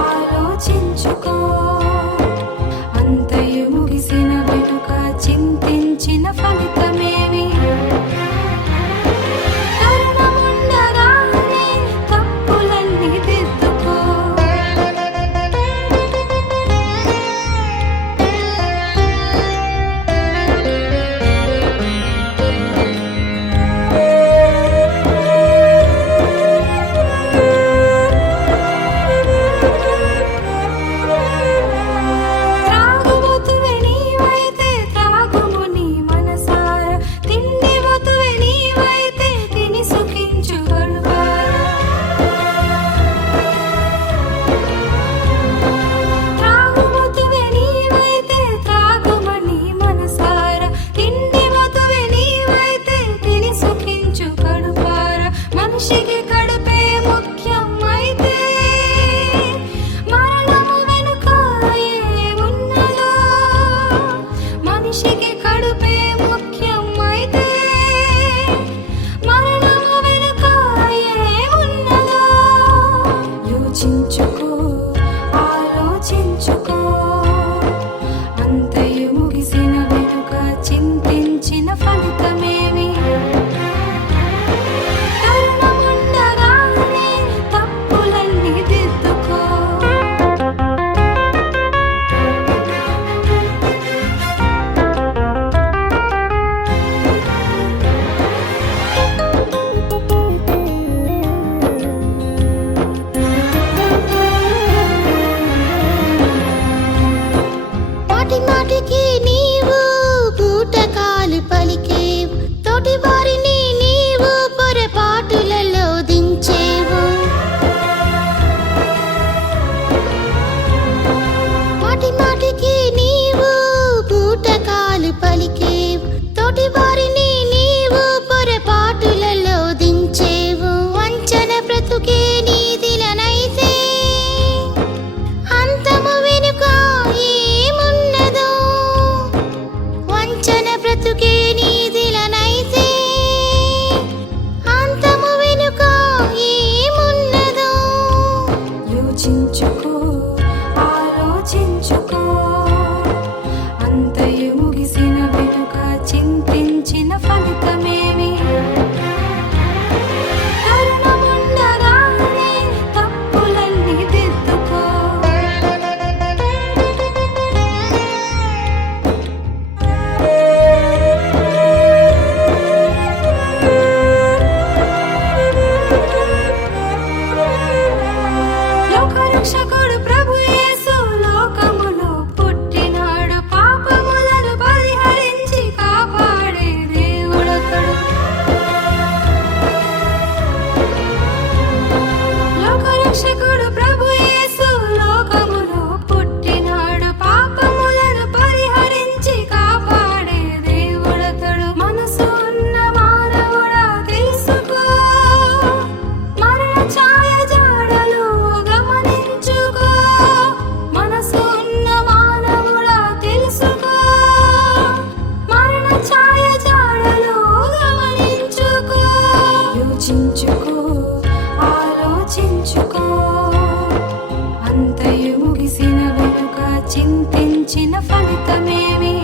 ఆలోచించుకో. 千秋 పెంచిన ఫలితమేమి?